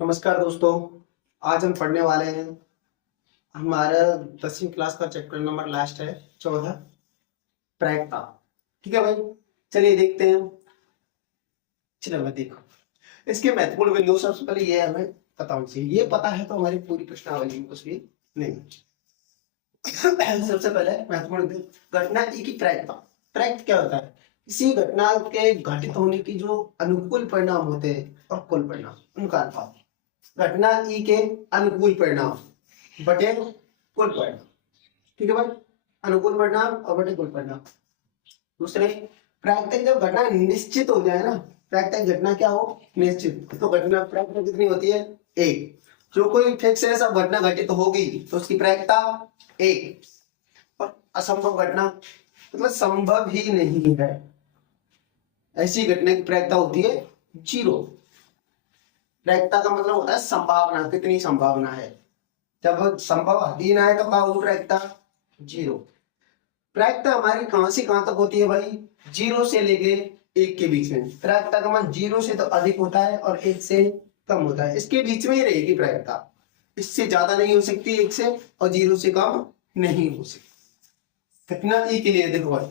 नमस्कार दोस्तों। आज हम पढ़ने वाले हैं हमारा 10वीं क्लास का चैप्टर नंबर लास्ट है 14 प्रायिकता। ठीक है भाई, चलिए देखते हैं। चलो भाई देखो, इसके महत्वपूर्ण बिंदु सबसे पहले ये हमें पता होना चाहिए। ये पता है तो हमारी पूरी प्रश्नावली में कुछ भी नहीं। सबसे पहले महत्वपूर्ण बिंदु घटना ई की प्रायिकता। प्रायिकता क्या होता है? किसी घटना के घटित होने की जो अनुकूल परिणाम होते हैं और कुल परिणाम उनका अनुपात। घटना ई के अनुकूल परिणाम बटे कुल परिणाम। ठीक है भाई, अनुकूल परिणाम और बटे कुल परिणाम। दूसरे, प्राकृतिक जब घटना निश्चित हो जाए ना, प्राकृतिक घटना क्या हो निश्चित, तो घटना प्राकृतिक कितनी होती है? एक। जो कोई फिक्स है सब घटना घटित होगी तो उसकी प्रायिकता एक। और असंभव घटना मतलब संभव ही नहीं है, ऐसी घटना की प्रायिकता होती है जीरो। प्रायिकता का मतलब होता है संभावना, कितनी संभावना है। जब संभव ही ना है तो क्या होगी प्रायिकता? जीरो। प्रायिकता हमारी कहां से कहां तक होती है भाई? जीरो से लेके एक के बीच में। प्रायिकता का मान जीरो से तो अधिक होता है और एक से कम होता है, इसके बीच में ही रहेगी प्रायिकता। इससे ज्यादा नहीं हो सकती एक से, और जीरो से कम नहीं हो सकती। घटना ई के लिए देखो भाई,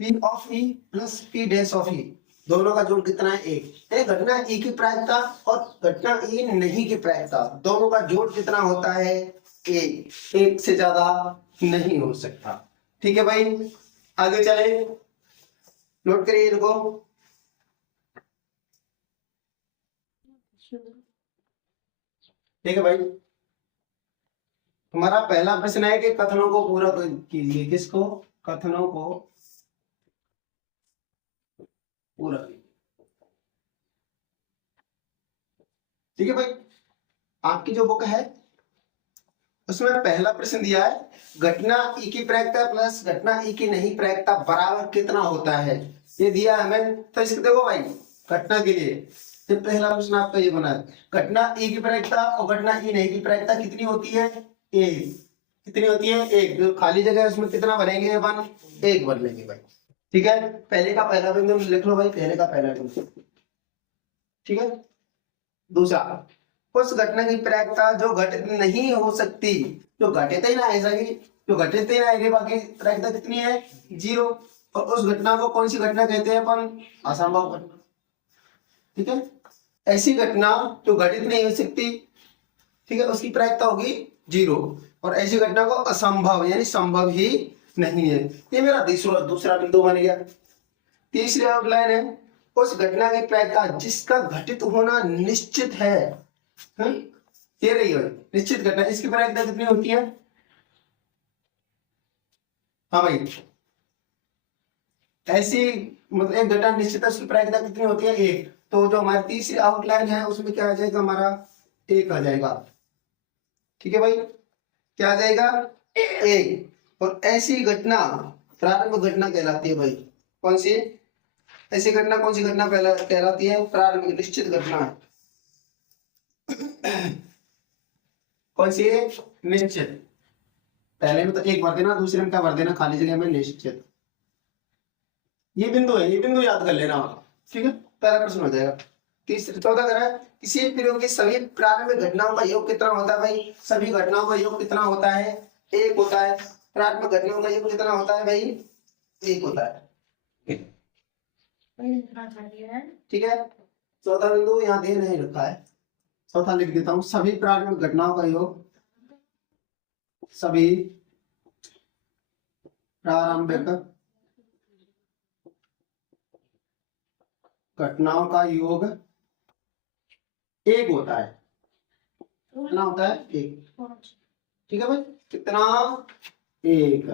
P of E plus P dash of E, दोनों का जोड़ कितना है? एक। घटना ई की प्रायिकता और घटना ई नहीं की प्रायिकता, दोनों का जोड़ कितना होता है? एक। एक से ज्यादा नहीं हो सकता। ठीक है भाई, आगे चले, नोट करिए इनको। ठीक है भाई, हमारा पहला प्रश्न है कि कथनों को पूरा कीजिए। किसको? कथनों को पूरा कीजिए। ठीक है भाई, आपकी जो बुक है उसमें पहला प्रश्न दिया है, घटना ई की प्रायिकता प्लस घटना ई की नहीं प्रायिकता बराबर कितना होता है, ये दिया हमें। तो इसको देखो भाई, घटना के लिए तो पहला प्रश्न आपका ये बना है, घटना ई की प्रायिकता और घटना ई नहीं की प्रायिकता कितनी होती है? एक। कितनी होती है? एक। जो खाली जगह है उसमें कितना भरेंगे अपन? एक भर लेंगे भाई। ठीक है, पहले का पहला बिंदु लिख लो भाई, पहले का पहला बिंदु। ठीक है, दूसरा, उस घटना की प्रायिकता जो घटित नहीं हो सकती, जो घटित ही ना है सही, जो घटित ही ना है बाकी प्रायिकता कितनी है? जीरो। और उस घटना को कौन सी घटना कहते हैं अपन? असंभव घटना। ठीक है, ऐसी घटना जो घटित नहीं हो सकती, ठीक है, उसकी प्रायिकता होगी जीरो। और ऐसी घटना को असंभव यानी संभव ही नहीं है। ये मेरा दूसरा बिंदु बन गया। तीसरी आउटलाइन है, उस घटना की प्रायिकता जिसका घटित होना निश्चित है। ये रही है निश्चित घटना, इसकी प्रायिकता कितनी होती है? हाँ भाई, ऐसी मतलब एक घटना निश्चित है, उसकी प्रायिकता कितनी होती है? एक। तो जो हमारी तीसरी आउटलाइन है उसमें क्या आ जाएगा? हमारा एक आ जाएगा। ठीक है भाई, क्या आ जाएगा? एक। और ऐसी घटना प्रारंभ घटना कहलाती है भाई। कौन सी ऐसी घटना? कौन सी घटना कहलाती है? प्रारंभिक निश्चित घटना। कौन सी है? निश्चित। पहले में तो एक भर देना, दूसरे में क्या भर देना? खाली जगह में निश्चित। ये बिंदु है, ये बिंदु याद कर लेना। ठीक है, पहला प्रश्न हो जाएगा। तीसरा चौथा करा है, किसी एक प्रयोग की सभी प्रारंभिक घटनाओं का योग कितना होता है भाई? सभी घटनाओं का योग कितना होता है? एक होता है। प्रारंभिक घटनाओं का योग कितना होता है भाई? एक होता है। ठीक है, चौथा बिंदु यहाँ दे नहीं रखा है, चौथा लिख देता हूं, सभी प्रारंभिक घटनाओं का योग, सभी प्रारंभिक घटनाओं का योग एक होता है। कितना होता है? एक। ठीक है भाई, कितना? एक।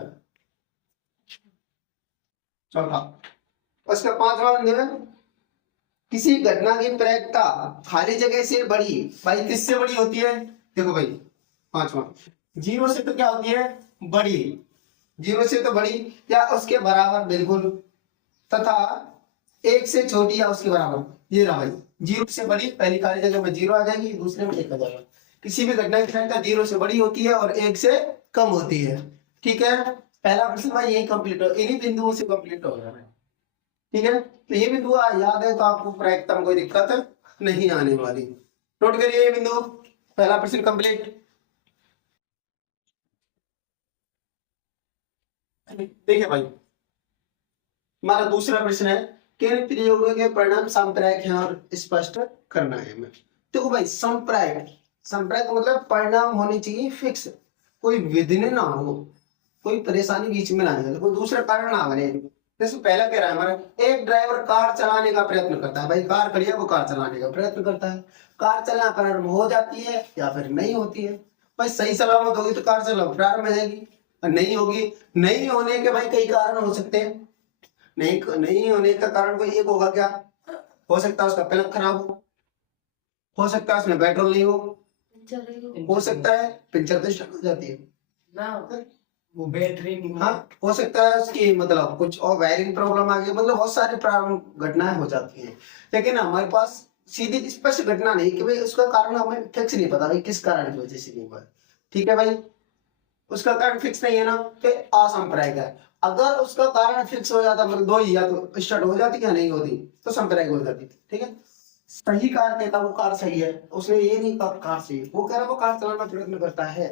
चौथा, उसका पांचवा बिंदु है, किसी घटना की प्रायिकता खाली जगह से बड़ी, भाई किससे बड़ी होती है? देखो भाई, पांचवा, जीरो से तो क्या होती है? बड़ी। जीरो से तो बड़ी या उसके बराबर बिल्कुल, तथा एक से छोटी या उसके बराबर। ये रहा भाई, जीरो से बड़ी, पहली खाली जगह में जीरो आ जाएगी, दूसरे में एक आ जाएगा। किसी भी घटना की प्रायिकता जीरो से बड़ी होती है और एक से कम होती है। ठीक है, पहला प्रश्न भाई यही कंप्लीट हो, इन्हीं बिंदुओं से कंप्लीट हो गया। ठीक है, तो ये बिंदु याद है तो आपको प्रायिकता में कोई दिक्कत नहीं आने वाली। नोट करिए ये बिंदु, पहला प्रश्न कंप्लीट। देखिए भाई, हमारा दूसरा प्रश्न है, किन प्रयोगों के परिणाम सांप्रायिक हैं और स्पष्ट करना है हमें। देखो भाई, सांप्रायिक, सांप्रायिक का मतलब परिणाम होने चाहिए फिक्स, कोई विघ्न ना हो, कोई परेशानी बीच में ना आए, कोई दूसरा कारण ना बने। जैसे पहला कह रहा है हमारा, एक ड्राइवर कार चलाने का प्रयत्न करता है, भाई कार खड़ी है, वो कार चलाने का प्रयत्न करता है, कार चलना प्रारंभ हो जाती है या फिर नहीं होती है। भाई सही सलामत होगी तो कार चलना प्रारंभ हो जाएगी, और नहीं होगी, नहीं होने के भाई कई कारण हो सकते हैं। नहीं नहीं होने का कारण कोई एक होगा क्या, हो सकता है उसका प्लग खराब हो सकता है उसमें पेट्रोल नहीं हो सकता है पंचर तो स्टार्ट हो जाती है ना, वो बैटरी नहीं, हाँ हो सकता है उसकी मतलब कुछ और वायरिंग प्रॉब्लम आ गई, मतलब बहुत सारी घटनाएं हो जाती हैं। लेकिन हमारे पास सीधी स्पष्ट घटना नहीं कि भाई उसका कारण हमें फिक्स नहीं पता भाई किस कारण की वजह से नहीं हुआ। ठीक है भाई, उसका कारण फिक्स नहीं है ना, तो असंप्रायिक है। अगर उसका कारण फिक्स हो जाता, मतलब दो ही, या तो स्टार्ट हो जाती या नहीं होती, तो संप्रायिक हो जाती। ठीक है, सही कार कहता वो कार सही है, उसने ये नहीं कहा कार सही है, वो कह रहा वो कार चलाना प्रयत्न करता है,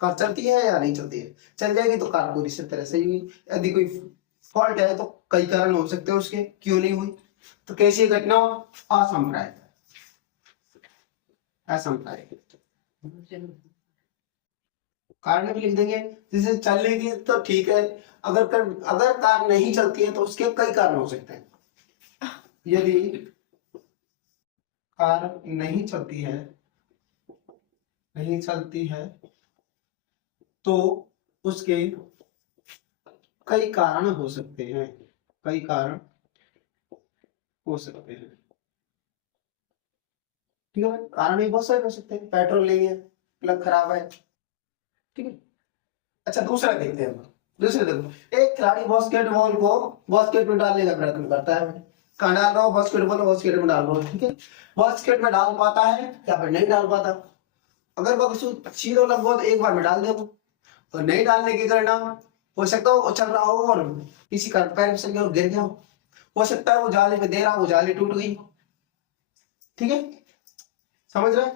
कार चलती है या नहीं चलती है, चल जाएगी तो कार पूरी तरह सही हुई। यदि कोई फॉल्ट है तो कई कारण हो सकते हैं उसके, क्यों नहीं हुई, तो कैसी घटना असंप्रायिक, असंप्रायिक कारण भी लिख देंगे। जैसे चलेगी तो ठीक है, अगर कार नहीं चलती है तो उसके कई कारण हो सकते हैं। यदि कार नहीं चलती है, नहीं चलती है तो उसके कई कारण हो सकते हैं, कई कारण हो सकते हैं। ठीक है, कारण भी बहुत सारे हो सकते हैं, पेट्रोल नहीं है, प्लग खराब है। ठीक है, अच्छा दूसरा देखते हैं हम। दूसरे देखो, एक खिलाड़ी बास्केटबॉल को बास्केट में डालने का प्रयत्न करता है, कहाँ डाल रहा हो, बास्केटबॉल बास्केट में डाल रहा हो, ठीक है, बास्केट में डाल पाता है या फिर नहीं डाल पाता। अगर वो सीधो लगभग एक बार में डाल दे, तो नहीं डालने की करना, हो सकता है वो चल रहा हो और किसी का पैर फिसल गया और गिर गया हो सकता है वो जाले पे दे रहा, वो जाली टूट गई। ठीक है, समझ रहे हैं?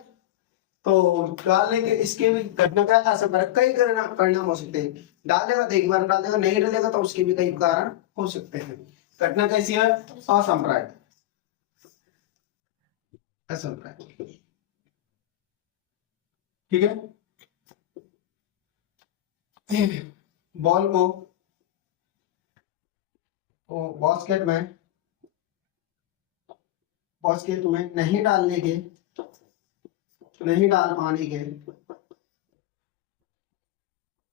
तो डालने के इसके भी घटना क्या था, सब कई परिणाम हो सकते हैं। डालेगा तो एक बार डाल देगा, नहीं डालेगा तो उसके भी कई कारण हो सकते हैं। घटना कैसी है, असंप्रायिक, असंप्रायिक। ठीक है, बॉल को बास्केट में, बास्केट में नहीं डालने के, नहीं डाल पाने के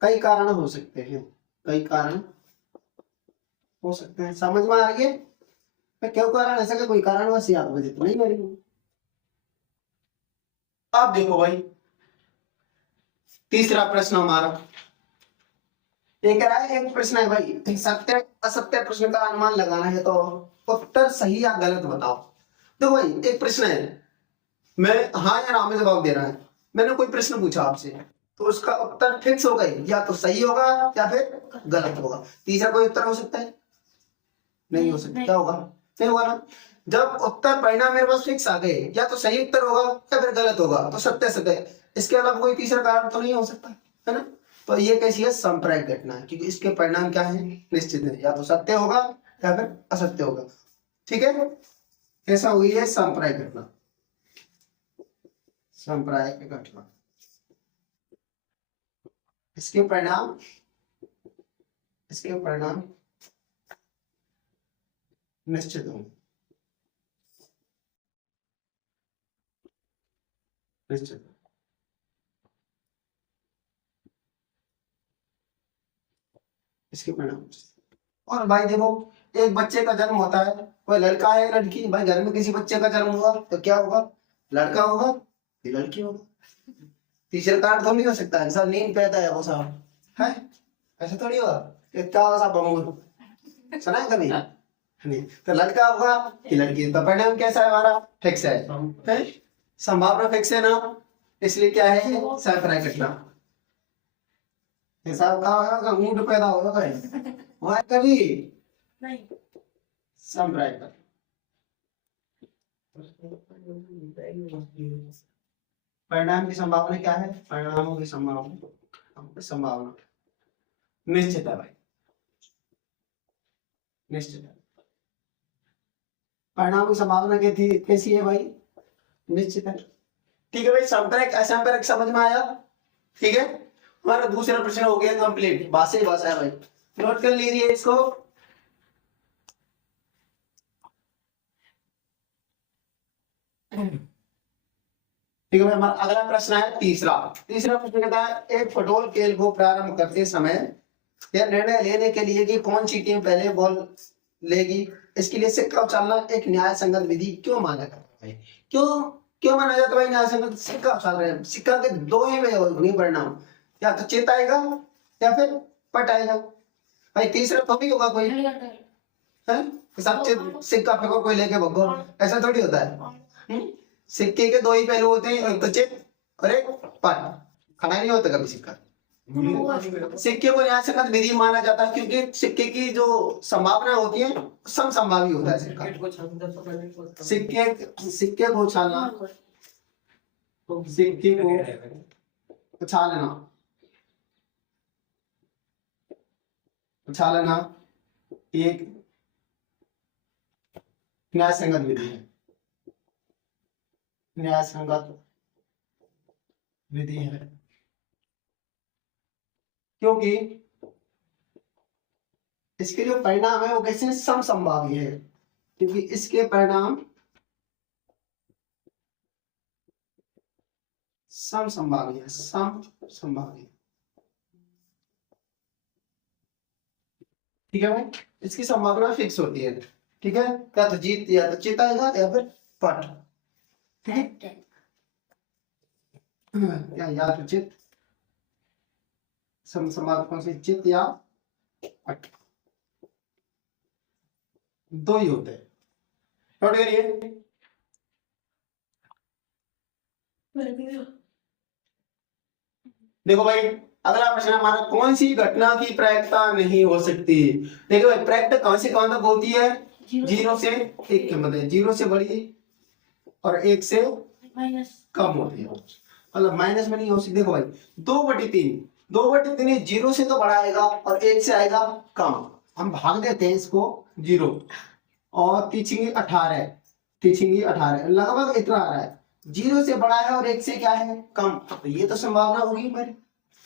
कई कारण हो सकते हैं, कई कारण हो सकते हैं। समझ में आ रही है, क्यों कारण ऐसा, कोई कारण वैसे आप मुझे तो नहीं करेंगे। अब देखो भाई, तीसरा प्रश्न हमारा एक रहा है, एक प्रश्न है भाई, सत्य असत्य प्रश्न का अनुमान लगाना है, तो उत्तर सही या गलत बताओ। देखो भाई, एक प्रश्न है, मैं हाँ या ना में जवाब दे रहा है, मैंने कोई प्रश्न पूछा आपसे, तो उसका उत्तर फिक्स हो गई, या तो सही होगा या फिर गलत होगा। तीसरा कोई उत्तर हो सकता है, नहीं हो सकता, क्या होगा, नहीं होगा ना। जब उत्तर परिणाम मेरे पास फिक्स आ गए, या तो सही उत्तर होगा या फिर गलत होगा, तो सत्य सत्य, इसके अलावा कोई तीसरा कारण तो नहीं हो सकता, है ना। तो ये कैसी है, सांप्रायिक घटना है, क्योंकि इसके परिणाम क्या है, निश्चित है, या तो सत्य होगा या फिर असत्य होगा। ठीक है, ऐसा हुई है सांप्रायिक घटना, सांप्रायिक घटना, इसके परिणाम, इसके परिणाम निश्चित होंगे, निश्चित। इसके परिणाम, और भाई देखो, एक बच्चे का जन्म होता है, कोई लड़का है लड़की, भाई घर में किसी बच्चे का जन्म हुआ तो क्या होगा, लड़का होगा कि लड़की होगा। तीसरा कारण तो नहीं हो सकता, इंसान नींद पैदा है वो साहब, है ऐसा थोड़ी होगा, क्या होगा साहब बमूल, सुना है कभी नहीं। तो लड़का होगा कि लड़की, तो परिणाम कैसा है हमारा, फिक्स है? संभावना फिक्स है ना, इसलिए क्या है, सैफरा घटना। हिसाब कहाँ होगा, मूड पैदा होगा कहीं, हुआ कभी नहीं, संप्राय का। परिणाम की संभावना क्या है? परिणामों की संभावना निश्चित है भाई, निश्चित है। परिणाम की संभावना कैसी है भाई? निश्चित है। ठीक है भाई, संपर्क असंपर्क समझ में आया? ठीक है, हमारा दूसरा प्रश्न हो गया कंप्लीट। बासे बासा है भाई, नोट कर लीजिए इसको। ठीक है भाई, हमारा अगला प्रश्न है तीसरा प्रश्न कहता है एक फुटबॉल खेल को प्रारंभ करते समय यह निर्णय लेने के लिए कि कौन सी टीम पहले बॉल लेगी, इसके लिए सिक्का उछालना एक न्याय संगत विधि क्यों माना जाता है? क्यों क्यों माना जाता है भाई न्याय संगत? सिक्का उछाल रहे हैं, सिक्का के दो ही वे होंगे परिणाम, या तो चित आएगा या फिर पट आएगा। भाई तीसरा तो भी होगा कोई है, सब सिक्का फेंको कोई लेके भगो, ऐसा थोड़ी होता है। सिक्के के दो ही पहलू होते हैं, एक तो चित और एक पट। खड़ा नहीं होता कभी सिक्का। सिक्के को न्याय संगत विधि माना जाता है क्योंकि सिक्के की जो संभावना होती है समसंभावी होता है सिक्का। सिक्के को उछालना, सिक्के को उछालना, उछालना एक न्याय संगत विधि है, न्याय संगत विधि है क्योंकि इसके जो परिणाम है वो कैसे समसंभावी है, क्योंकि इसके परिणाम समसंभावी है, समसंभावी। ठीक है भाई, इसकी संभावना फिक्स होती है। ठीक है, क्या तो जीत या तो चित आएगा या फिर पट। ठीक है, या तो चित समसंभावी कौन सी, चित या पट, दो ही होते हैं। नोट करिए। देखो भाई अगला प्रश्न हमारा कौन सी घटना की प्रायिकता नहीं हो सकती? देखो भाई प्रायिकता कौन से कौन तक होती है? 0 से 1 के मध्य, 0 से बड़ी और 1 से कम होती है, मतलब माइनस में नहीं हो सकती। देखो भाई 2/3, 2/3 0 से तो बड़ा आएगा और 1 से आएगा कम। हम भाग देते हैं इसको 0 और तीछिंगी 18, तीछिंगी 18 लगभग इतना आ रहा है। 0 से बड़ा है और 1 से क्या है कम, तो ये तो संभावना होगी हमारी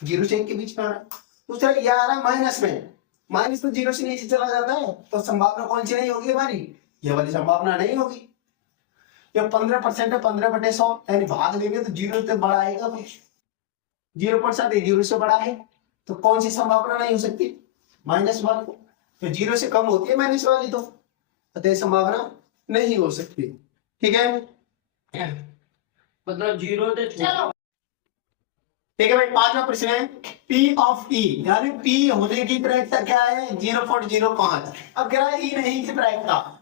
0 से 1 के बीच में आ रहा है। दूसरा ये आ रहा है माइनस में, माइनस तो 0 से नीचे चला जाता है, तो संभावना कौन सी नहीं होगी हमारी? ये वाली संभावना नहीं होगी। ये 15% है, 15/100 यानी भाग देंगे तो 0 से बड़ा आएगा, 0% 0 से बड़ा है, तो कौन सी संभावना नहीं हो सकती? -1। तो 0 से कम होती है माइनस वाली, तो अतः संभावना नहीं हो सकती। ठीक है, मतलब 0 से ठीक है भाई। 5वां प्रश्न है P ऑफ E, यानी P होने की प्रायिकता क्या है? 0.05। अब कह रहा है E नहीं की प्रायिकता,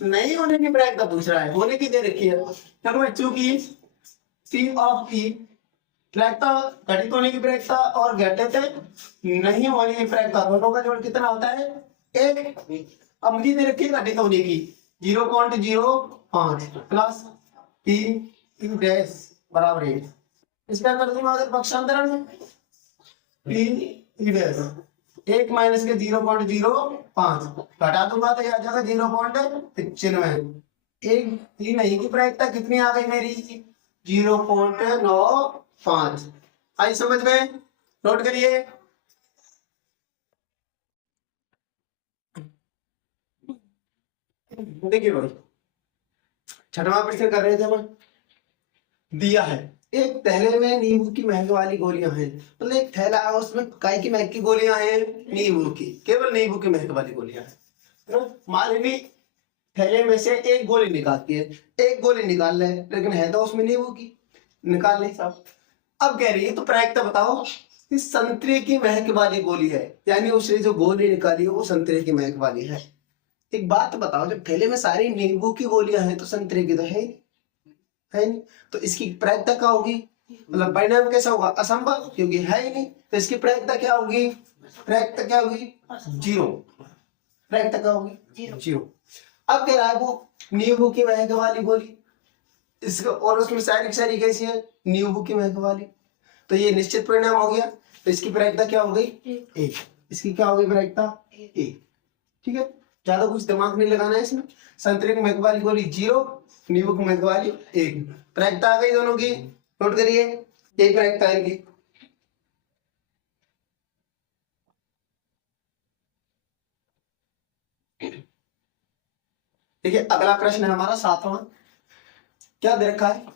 नहीं होने की प्रायिकता पूछ रहा है, होने की दे रखी है। देखो भाई चूंकि P ऑफ E प्रायिकता घटित होने की प्रायिकता और घटित नहीं होने की प्रायिकता दोनों का जोड़ कितना होता है? 1। अब मुझे दे रखी है घटित होने की 0.05 प्लस P डैश बराबर 1। इसका कर दूंगा अगर पक्षांतरण P डैश 1 माइनस के 0.05 घटा दूंगा तो यह आ जाएगा 0.95। एक ही नहीं की प्रायिकता कितनी आ गई मेरी? 0.95। आई समझ में? नोट करिए। देखिए भाई 6वां प्रश्न कर रहे थे हम, दिया है एक थैले में नींबू की महक वाली गोलियां हैं, मतलब एक थैला है उसमें काय की महक की गोलियां हैं? नींबू की, केवल नींबू की महक वाली गोलियां हैं। मान लीजिए थैले में से एक गोली निकालती है, एक गोली निकाल रहे लेकिन है तो उसमें नींबू की, निकाल नहीं साहब। अब कह रही है तो प्रायिकता बताओ कि संतरे की महक वाली गोली है, यानी उसने जो गोली निकाली है वो संतरे की महक वाली है। एक बात बताओ, जब थैले में सारी नींबू की गोलियां हैं तो संतरे की तो है नहीं, तो इसकी प्रायिकता क्या होगी? मतलब परिणाम कैसा होगा? असंभव, क्योंकि है ही नहीं, तो इसकी प्रायिकता क्या होगी? प्रायिकता क्या होगी? 0। प्रायिकता क्या होगी? 0। अब कह रहा है वो नींबू की महक वाली गोली, इसका और उसमें सारी कैसी है, नींबू की महक वाली। तो ये निश्चित परिणाम हो गया। तो इसकी प्रायिकता क्या हो गई, एक। इसकी क्या हो गई प्रायिकता, एक। ठीक है, ज्यादा कुछ दिमाग नहीं लगाना है इसमें। संतरे की महक वाली गोली 0, नींबू की महक वाली 1। प्रायिकता आ गई दोनों की, नोट करिए, यही प्रायिकता है इनकी। देखिए अगला प्रश्न है हमारा 7वां। क्या दे रखा है,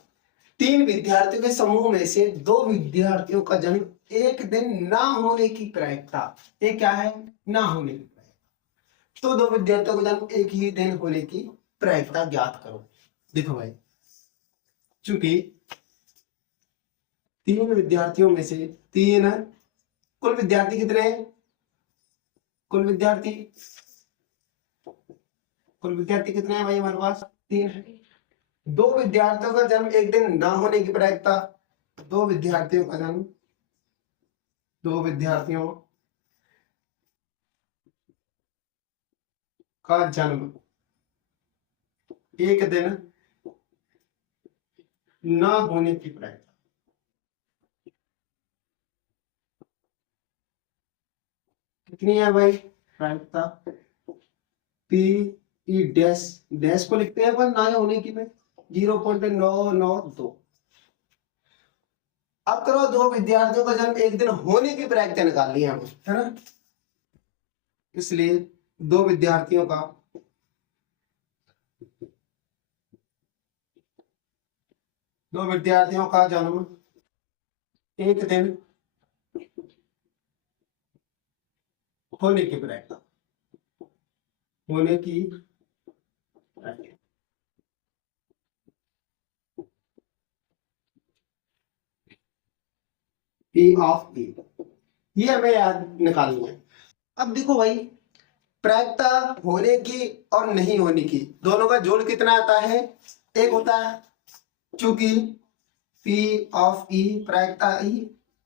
3 विद्यार्थियों के समूह में से 2 विद्यार्थियों का जन्म एक दिन ना होने की प्रायिकता, ये क्या है, ना होने की प्रायिकता। तो 2 विद्यार्थियों का जन्म एक ही दिन होने की प्रायिकता ज्ञात करो। देखो भाई, चूंकि 3 विद्यार्थियों में से 3, कुल विद्यार्थी कितने हैं, कुल विद्यार्थी कितने हैं भाई हमारे पास, 3 है। 2 विद्यार्थियों का जन्म एक दिन ना होने की प्रायिकता, 2 विद्यार्थियों का जन्म, 2 विद्यार्थियों का जन्म एक दिन ना होने की प्रायिकता, कितनी है भाई प्रायिकता, पी ई डैश, डैश को लिखते हैं अपन ना होने की में 0.992। अब करो, 2 विद्यार्थियों का जन्म एक दिन होने की प्रायिकता निकाल लिया हमें, है ना। इसलिए 2 विद्यार्थियों का जन्म एक दिन होने की प्रायिकता, होने की पी ऑफ ई, ये हमें याद निकालनी है। अब देखो भाई, प्रायिकता होने की और नहीं होने की दोनों का जोड़ कितना आता है, एक होता है। चूंकि P ऑफ E प्रायिकता E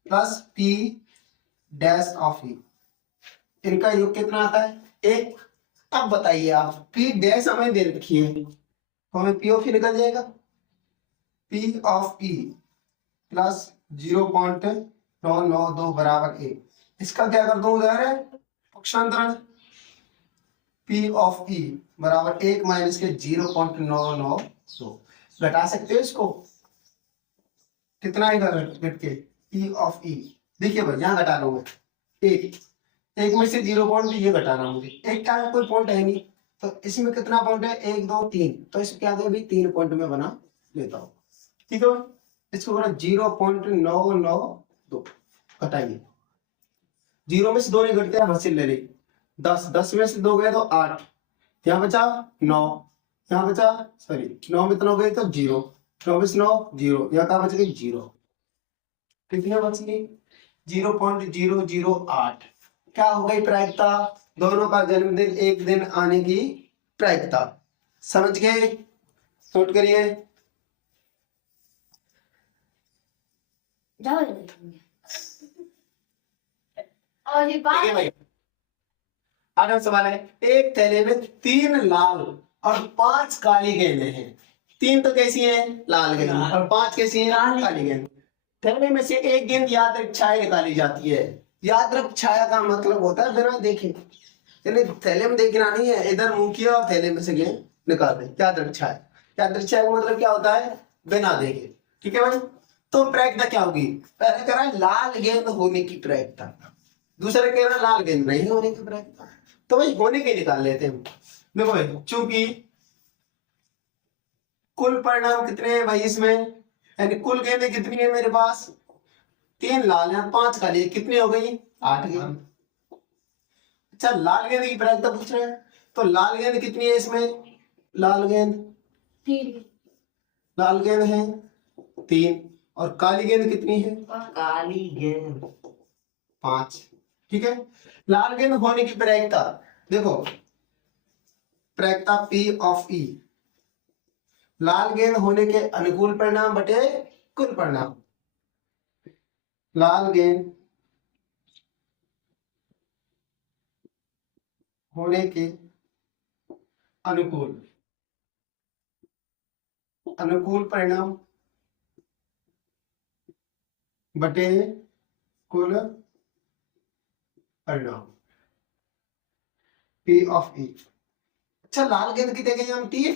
plus P dash of E, इनका योग कितना आता है, एक। अब बताइए आप, P डैश हमें दे रखी है तो हमें P ऑफ E निकल जाएगा, P ऑफ E प्लस 0.992 बराबर 1। इसका क्या कर दूं उधर, पक्षांतरण, P ऑफ E बराबर 1 माइनस के 0.992। घटा सकते हो इसको, कितना है घट के, P ऑफ E। देखिए भाई यहाँ घटा रहा हूँ मैं, एक में से 0 पॉइंट ये घटा रहा हूँ मुझे, एक का कोई पॉइंट है नहीं, तो इसमें कितना पॉइंट है, 1 2 3, तो इसमें क्या भी 3 पॉइंट में बना लेता हूँ। ठीक है, इसको बना 0.992 घटाइए, 0 में से 2 नहीं घटते, हासिल ले ली 10, 10 में से 2 गए तो 8, यहाँ बचा 9, यहाँ बचा सॉरी 9 में तो 9 गए तो 0, 9 में से 9 0, यहाँ कहाँ बच गई 0, कितने बच गई 0.008। क्या हो गई प्रायिकता, दोनों का जन्मदिन एक दिन आने की प्रायिकता। समझ गए, नोट करिए। और ये बात, आगे सवाल है, एक थैले में 3 लाल और 5 काली गेंदें हैं। 3 तो कैसी हैं, लाल गेंद, और 5 कैसी हैं, काली गेंद। थैले में से एक गेंद यादृच्छिक छाया निकाली जाती है। यादृच्छिक छाया का मतलब होता है बिना देखे, यानी थैले में देखना नहीं है, इधर मुंह किया और थैले में से गेंद निकाल दे, यादृच्छिक छाया। यादृच्छिक छाया का मतलब क्या होता है, बिना देखे। ठीक है भाई, तो प्रायिकता क्या होगी, पहले कह रहा है लाल गेंद होने की प्रायिकता, दूसरे कह रहा है लाल गेंद नहीं होने की प्रायिकता। तो भाई होने के निकाल लेते हैं। देखो भाई, चूंकि कुल परिणाम कितने हैं भाई इसमें, यानी कुल गेंदें कितनी है मेरे पास, 3 लाल है 5 काली है, कितनी हो गई 8 गेंद। अच्छा लाल गेंद की प्रायिकता पूछ रहे हैं, तो लाल गेंद कितनी है इसमें, लाल गेंद 3, लाल गेंद है 3, और काली गेंद कितनी है, काली गेंद 5। ठीक है, लाल गेंद होने की प्रायिकता देखो, प्रायिकता P ऑफ E, लाल गेंद होने के अनुकूल परिणाम बटे कुल परिणाम, लाल गेंद होने के अनुकूल अनुकूल परिणाम बटे कुल परिणाम P ऑफ E। अच्छा, लाल गेंद की देखेंगे हम 3,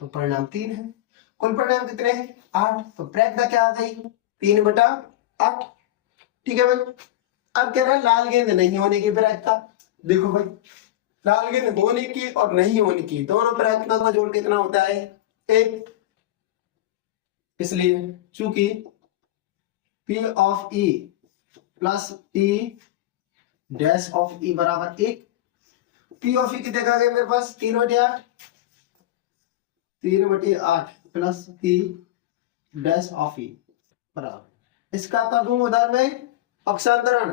तो परिणाम 3 है। कुल परिणाम कितने हैं? 8, तो प्रायिकता क्या आ गई? 3/8। ठीक है भाई। अब कह रहा है लाल गेंद नहीं होने की प्रायिकता। देखो भाई, लाल गेंद होने की और नहीं होने की दोनों प्रायिकता का जोड़ कितना होता है? 1। इसलिए चूंकि P of E plus P dash of E बराबर 1, P ऑफ E कितने का आ गया मेरे पास? 3/8। 3/8 plus P dash of E बराबर, इसका कर दूं उधर में पक्षांतरण,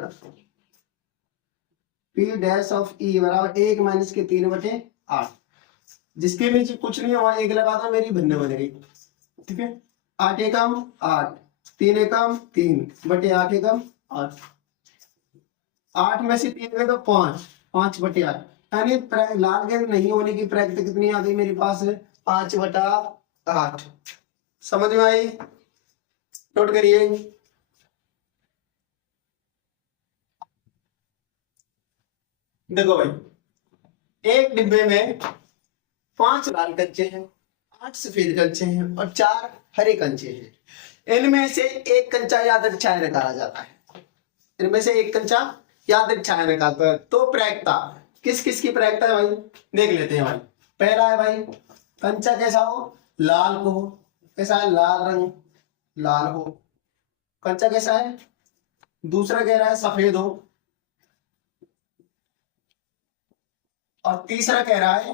P डैश ऑफ E बराबर 1 माइनस के 3/8। जिसके नीचे कुछ नहीं है वहां 1 लगा दो, मेरी भिन्न बन गई। ठीक है, 8 एकम 8, 3 एकम 3/8 एकम 8। 8 में से 3 गए तो 5, 5/8। यानी लाल गेंद नहीं होने की प्रायिकता कितनी आ गई मेरे पास? 5/8। समझ में आई? नोट करिए। देखो भाई, एक डिब्बे में 5 लाल कंचे हैं, 8 सफेद कंचे हैं और 4 हरे कंचे हैं। इनमें से एक कंचा यादृच्छिक छाया निकाला जाता है। इनमें से एक कंचा यादृच्छिक छाया निकालता है। तो प्रायिकता किस किस की प्रायिकता है भाई? देख लेते हैं भाई। पहला है भाई, कंचा कैसा हो? लाल हो। कैसा है? लाल रंग, लाल हो। कंचा कैसा है? दूसरा कह रहा है सफेद हो। और तीसरा कह रहा है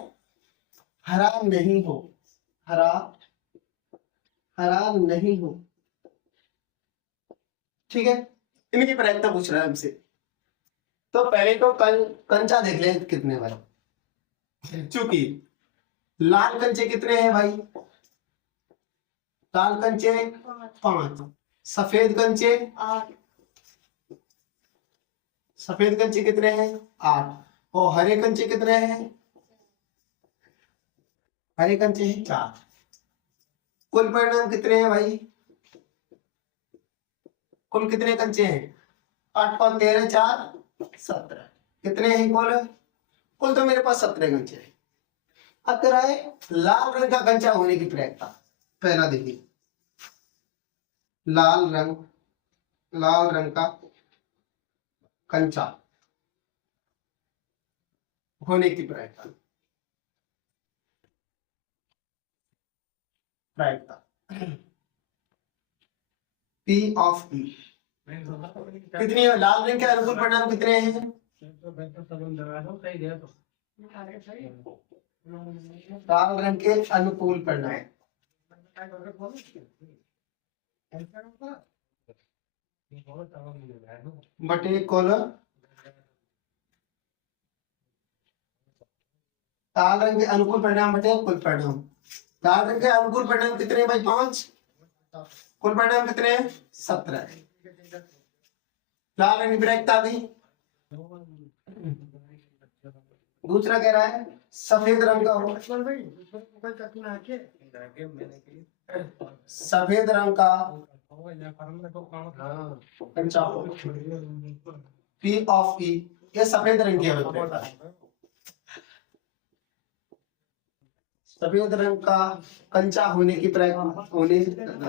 हरा नहीं हो। हरा, हरा नहीं हो। ठीक है, इनकी प्रायिकता पूछ रहा है हमसे। तो पहले तो कंचा देख ले कितने भाई। चूंकि लाल कंचे कितने हैं भाई? लाल कंचे 5, सफेद कंचे 8। सफेद कंचे कितने हैं? 8। और हरे कंचे कितने हैं? हरे कंचे हैं 4। कुल परिणाम कितने हैं भाई? कुल कितने कंचे हैं? 8 और 13 4 17। कितने हैं कुल? कुल तो मेरे पास 17 कंचे हैं। अब कह रहा है लाल रंग का कंचा होने की प्रायिकता। पहला देखिए, लाल रंग का कंचा होने की प्रायिकता। P ऑफ E कितनी है? लाल रंग के अनुकूल परिणाम कितने हैं? लाल रंग के अनुकूल परिणाम बटे कुल। लाल रंग के अनुकूल परिणाम बटे कुल परिणाम। लाल रंग के अनुकूल परिणाम कितने हैं भाई? 5। कुल परिणाम कितने हैं? 17। लाल रंग की प्रायिकता दी। दूसरा कह रहा है सफेद रंग का हो। सफेद रंग का कंचा हो। P ऑफ E, ये सफेद रंग की है। सफेद रंग का कंचा होने की प्रायिकता होने,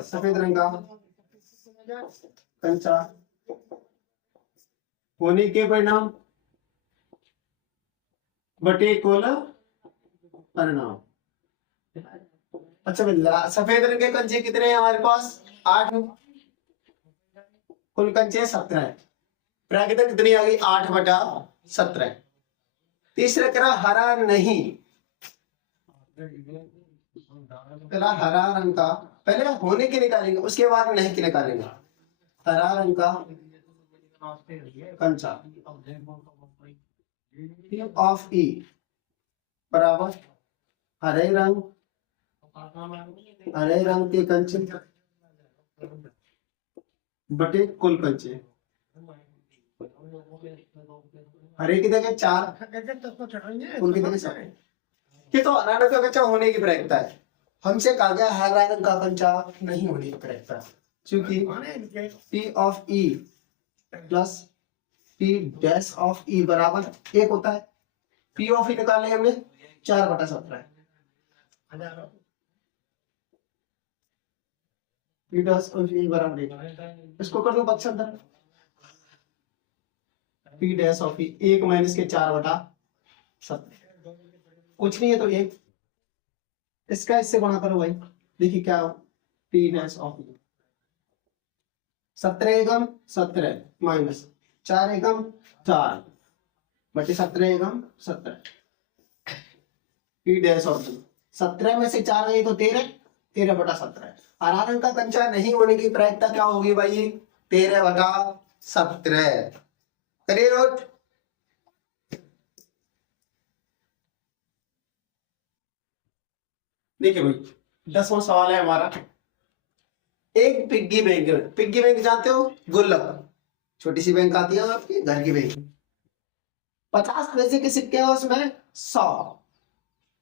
सफेद रंग का कंचा होने के परिणाम बटे कुल परिणाम। अच्छा भाई, सफेद रंग के कंचे कितने हैं हमारे पास? 8। कुल कंचे 17। प्रायिकता कितनी आ गई? 8/17। तीसरा कह रहा हरा नहीं। पहला हरा रंग का, पहले होने के निकालेंगे उसके बाद नहीं के निकालेंगे। हरा रंग का कंचा P ऑफ E बराबर हरे रंग के कंचे बटे कुल कंचे। हरे की जगह 4, कुल की जगह 7। ये तो हरा रंग का कंचा होने की प्रायिकता है। हमसे कहा गया हरा रंग का कंचा नहीं होने की प्रयत्ता, क्योंकि P of E plus P dash of E बराबर एक होता है। पी ऑफ ई निकालने हमने 4/17, पी डैश ऑफ ई बराबर एक। इसको कर दो पक्षांतर, P dash of E 1 minus के 4/17, कुछ नहीं है तो एक, इसका इससे गुणा करो भाई, देखिए क्या P dash of E 17 Ekam 17 minus 4 एकम 4 बटे 17 एकम 17, पी डैश ऑफ ई 17 में से 4 गई तो 13, 13/17। हरा रंग का कंचा नहीं होने की प्रायिकता क्या होगी भाई, 13/17। करिए नोट। देखिए भाई 10वां सवाल है हमारा, एक पिग्गी बैंक, पिग्गी बैंक जानते हो, गुल्लक, छोटी सी बैंक आती है आपकी घर की बैंक, 50 पैसे के सिक्के हैं उसमें 100,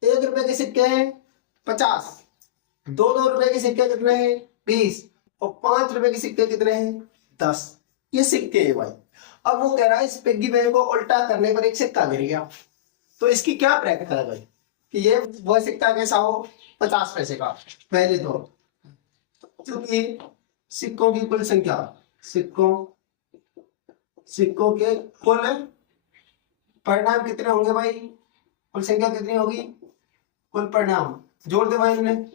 1 रुपए के सिक्के हैं 50, 2 रुपए के सिक्के कितने हैं 20, और 5 रुपए के सिक्के कितने हैं 10। ये सिक्के हैं भाई। अब वो कह रहा है इस पिग्गी बैंक को उल्टा करने पर एक सिक्का गिर गया, तो इसकी क्या प्रैक्टिस है भाई कि ये वो सिक्का कैसा हो, 50 पैसे का। पहले तो क्योंकि सिक्कों की कुल संख्या, सिक्कों के कुल परिणाम कितने होंगे भाई, कुल संख्या कितनी होगी, कुल परिणाम जोड़ दे भाई इन्हें,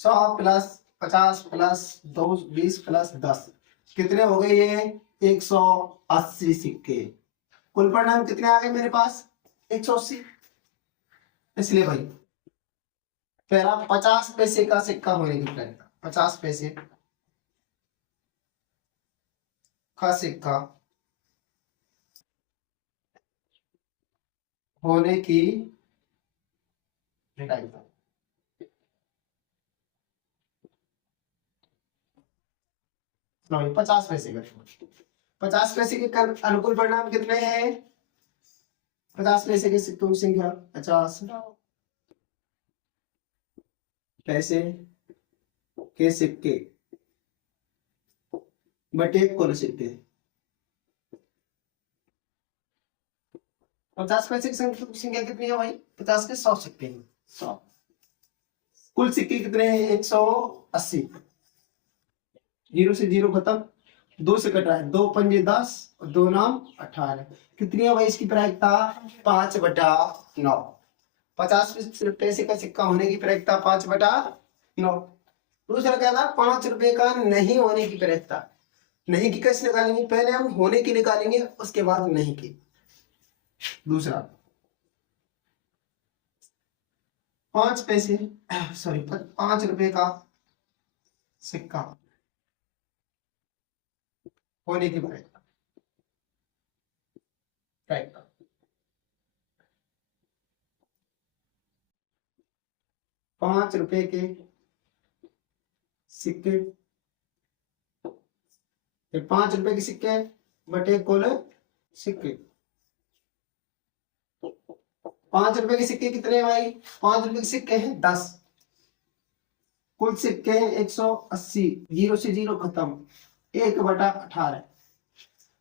100 प्लस 50 प्लस 2 20 प्लस 10 कितने हो गए, ये 180 सिक्के। कुल परिणाम कितने आ गए मेरे पास 180। इसलिए भाई पहला 50 पैसे का सिक्का होने की प्रयत्न, 50 पैसे का सिक्का होने की प्रयत्न, नहीं 50 पैसे का, 50 पैसे के अनुकूल परिणाम कितने हैं, 50 पैसे के सिक्कों की संख्या 50 पैसे के सिक्के बटे कुल सिक्के, 50 पैसे की संख्या कितनी है भाई, 50 के 100 सिक्के हैं 100, कुल सिक्के कितने हैं 180, 0 से 0 खत्म, 2 से कटा है, 2 पंजे 10 और 2 नाम 18, कितनी है भाई इसकी प्रायिकता 5/9। 50 पैसे का सिक्का होने की प्रायिकता 5/9। दूसरा क्या था, 5 रुपए का नहीं होने की प्रायिकता, नहीं की कैसे निकालेंगे, पहले हम होने की निकालेंगे उसके बाद नहीं की। दूसरा 5 पैसे सॉरी 5 रुपए का सिक्का होने की प्रायिकता, 5 रुपए के सिक्के, 5 रुपए के सिक्के बटे कुल सिक्के, 5 रुपए के सिक्के कितने भाई, 5 रुपए के सिक्के हैं 10, कुल सिक्के हैं 180, 0 से 0 खत्म, 1/18।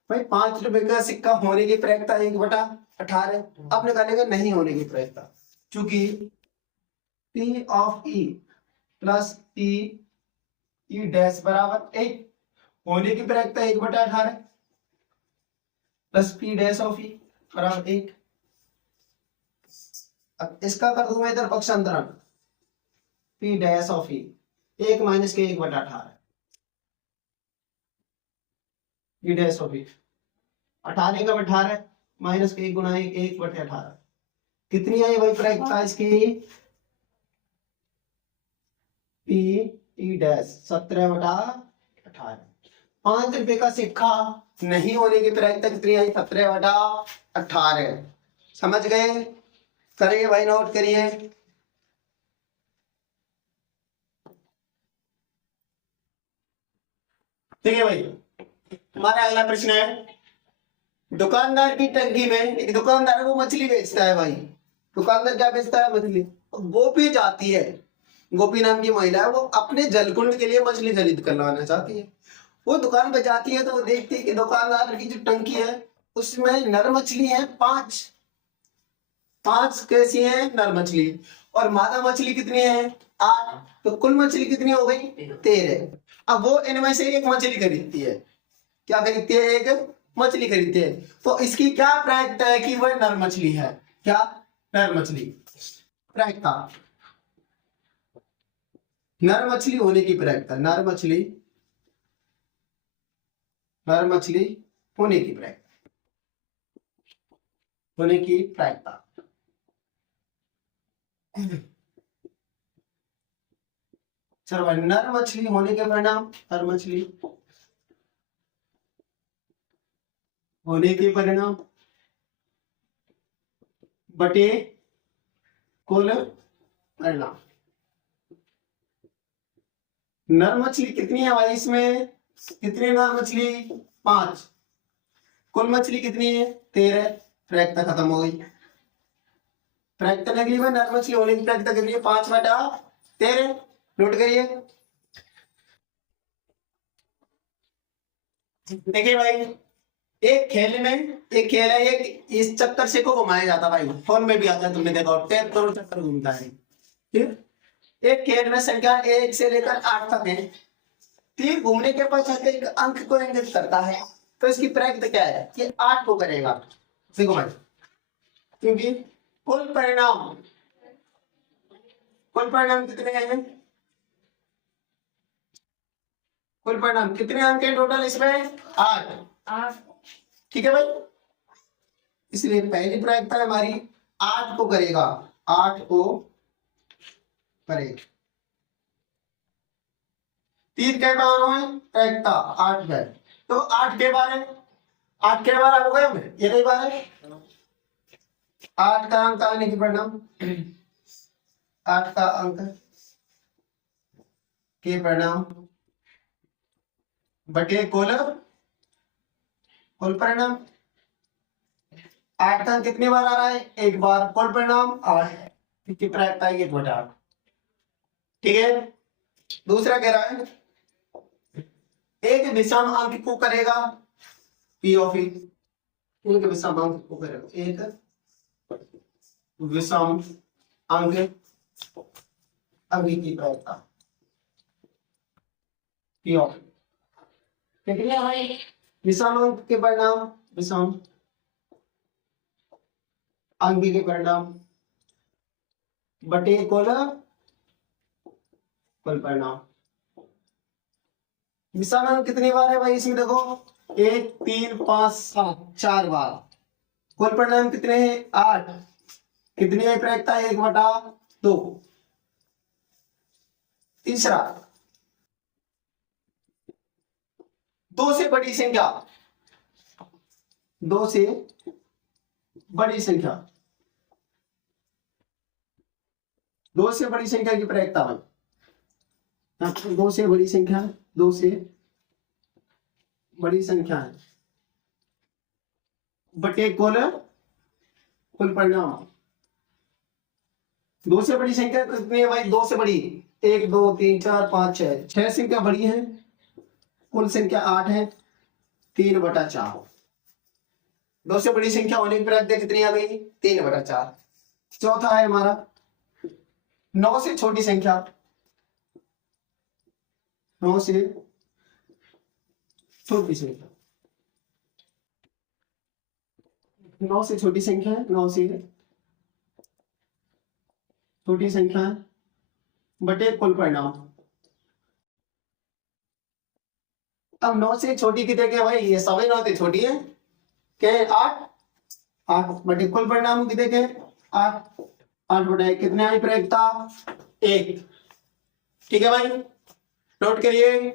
भाई 5 रुपए का सिक्का होने की प्रायिकता 1/18। अब निकालेंगे नहीं होने की प्रायिकता, क्योंकि P of E plus P E dash बराबर 1, होने की प्रायिकता 1/18 plus P dash of E बराबर 1। अब इसका कर दूं मैं इधर पक्षांतरण, P dash of E 1 minus के 1/18, P डैश ऑफ E 18 का 18 माइनस के 1 गुणा 1 1/18, कितनी आई भाई प्रायिकता इसकी, P E डैश 17/18। 5 रुपए का सिक्का नहीं होने की प्रायिकता कितनी आई 17/18। समझ गए, करिए भाई नोट करिए। ठीक है भाई, हमारा अगला प्रश्न है, दुकानदार की टंकी में, एक दुकानदार है वो मछली बेचता है भाई, दुकानदार क्या बेचता है मछली, वो भी जाती है गोपी नाम की महिला है, वो अपने जलकुंड के लिए मछली खरीद कर लाना चाहती है। वो दुकान पे जाती है तो वो देखती है कि दुकानदार की जो टंकी है उसमें नर मछली है 5। 5 कैसी है नर मछली, और मादा मछली कितनी है 8। तो कुल मछली कितनी हो गई 13। अब वो इनमें से एक मछली खरीदती है। क्या खरीदती है, एक मछली खरीदती है। तो इसकी क्या प्रायिकता है कि वह नर मछली है, क्या नर मछली, प्रायिकता, नर मछली होने की प्रायिकता, नर मछली होने की प्रायिकता, होने की प्रायिकता। चलो भाई, नर मछली होने के परिणाम, नर मछली होने के परिणाम बटे कुल परिणाम। नर मछली कितनी है भाई, इसमें कितनी नर मछली 5, कुल मछली कितनी है 13। प्रायिकता खत्म हो गई। प्रायिकता निकली में नर मछली होने की प्रायिकता कितनी है 5/13। नोट करिए। देखिए भाई, एक खेल है, एक इस चक्कर से को घुमाया जाता भाई, फोन में भी आता है, तुमने देखा 13 करोड़ चक्कर घूमता है। ठीक, एक खेल में संख्या 1 से लेकर 8 तक है। तीर घूमने के पश्चात एक अंक को इंगित करता है, तो इसकी प्रायिकता क्या है, ये 8 को करेगा। देखो भाई, क्योंकि कुल परिणाम कितने हैं, कुल परिणाम कितने अंक हैं टोटल इसमें 8। ठीक है भाई, इसलिए पहली प्रायिकता हमारी 8 को करेगा, 8 को करेगा। तीर के बार में प्रायिकता 8 है, तो 8 के बार है, 8 के बार हो गए हमें, ये कई बार है 8 का अंक आने के परिणाम, 8 का अंक के परिणाम बटे कुल परिणाम। 8 का अंक कितनी बार आ रहा है, एक बार, कुल परिणाम 8, इसकी प्रायिकता है 1/8। ठीक है, दूसरा कह रहा है एक विषम अंक को करेगा पी ऑफ ई, एक विषम अंक को करेगा, एक विषम अंक की प्रायिकता पी ऑफ कितनी है, विषम अंक के परिणाम, विषम अंक के परिणाम बटे कुल परिणाम। विषम अंक कितनी बार है भाई इसमें, देखो 1 3 5 7 4 बार। कुल परिणाम कितने हैं 8, कितनी है प्रायिकता 1/2। तीसरा, 2 से बड़ी संख्या, 2 से बड़ी संख्या, 2 से बड़ी संख्या की प्रायिकता भाई, 2 से बड़ी संख्या, 2 से बड़ी संख्या है बटे कुल परिणाम। 2 से बड़ी संख्या कितनी है भाई, 2 से बड़ी 1 2 3 4 5 6, 6 संख्या बड़ी है, कुल संख्या 8 है, 3/4। 2 से बड़ी संख्या होने की प्रायिकता कितनी आ गई 3/4। चौथा है हमारा 9 से छोटी संख्या, 9 से छोटी संख्या, 9 से छोटी संख्या है, 9 से छोटी संख्या है बटे कुल परिणाम। अब 9 से छोटी की देखे भाई, ये सभी 9 से छोटी है, क्या है 8 बटे कुल परिणाम की देखे 8 बटे कितने आई प्रायिकता 1। ठीक है भाई, नोट करिए।